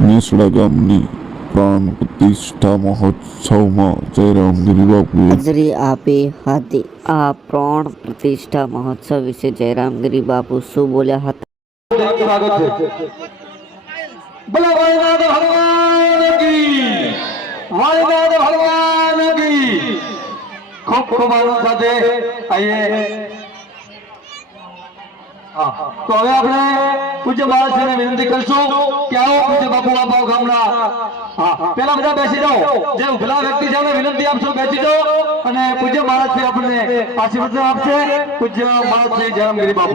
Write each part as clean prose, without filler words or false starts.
નેસડા ગામની પ્રાણ પ્રતિષ્ઠા મહોત્સવમાં જયરામગીરી બાપુએ હાજરી આપી હતી। આ પ્રાણ પ્રતિષ્ઠા મહોત્સવ વિશે જયરામગીરી બાપુ શું બોલ્યા હતા? खूब खूब आनंद સાથે આઈએ। તો હવે આપણે પૂજ્ય મહારાજને વિનંતી કરશું કે આવો પૂજ્ય બાપુ બાપા ગામના પેલા બધા બેસી જાઓ, જે ઉભેલા વ્યક્તિ છે વિનંતી આપશો બેસી જાઓ અને પૂજ્ય મહારાજ આપણને આશીર્વાદ આપશે। પૂજ્ય મહારાજ શ્રી જયરામગીરી બાપુ।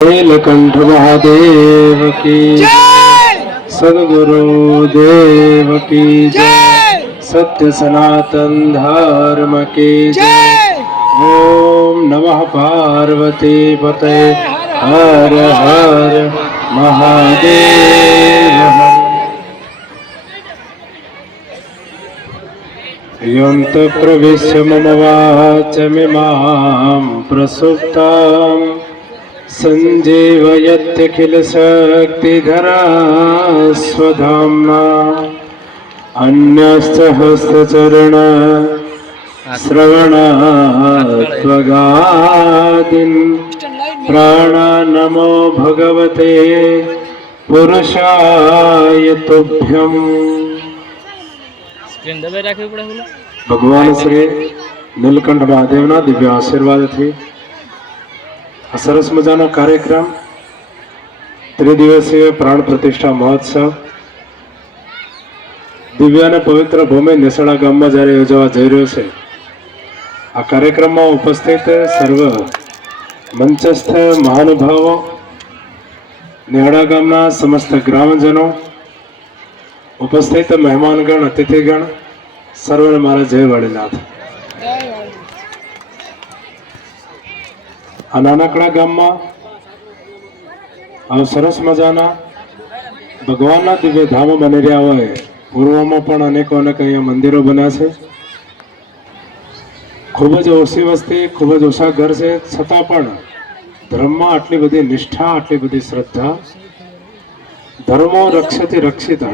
नीलकंठ महादेव की जय, सद्गुरु देव की जय, सत्य सनातन धर्म की जय। ओम नमः पार्वती पते हर हर महादेव। यन्त प्रविश्य मम वाचमिमां प्रसुप्तां संजीवयत्यखिल शक्तिधरा स्वधाम्ना अन्यश्च हस्तचरण श्रवणात्वगादीन् प्राणा नमो भगवते पुरुषाय तुभ्यम्। भगवान श्री नीलकंठ महादेवना दिव्य आशीर्वाद थी आ सरस मजानो कार्यक्रम त्रिदिवसीय प्राण प्रतिष्ठा महोत्सव दिव्य અને પવિત્ર ભૂમિ નેસડા ગામમાં જ્યારે યોજવા જઈ રહ્યો છે। આ કાર્યક્રમમાં ઉપસ્થિત સર્વ મંચસ્થ મહાનુભાવો, નેહડા ગામના સમસ્ત ગ્રામજનો, उपस्थित मेहमानगण, अतिथिगण, सर्वने मारा जय वाड़ीनाथ। आ नानकड़ा गाममां आ सरस मजाना भगवानना दिव्य धाम बनी रह्या होय। पूर्वमां पण अनेको अनेक अहींया मंदिरो बन्या छे। खूब ज ओછી वस्ती, खूब ज ओछा घर छे, छतां पण धर्ममां आटली बधी निष्ठा, आटली बधी श्रद्धा। धर्मो रक्षति रक्षितः।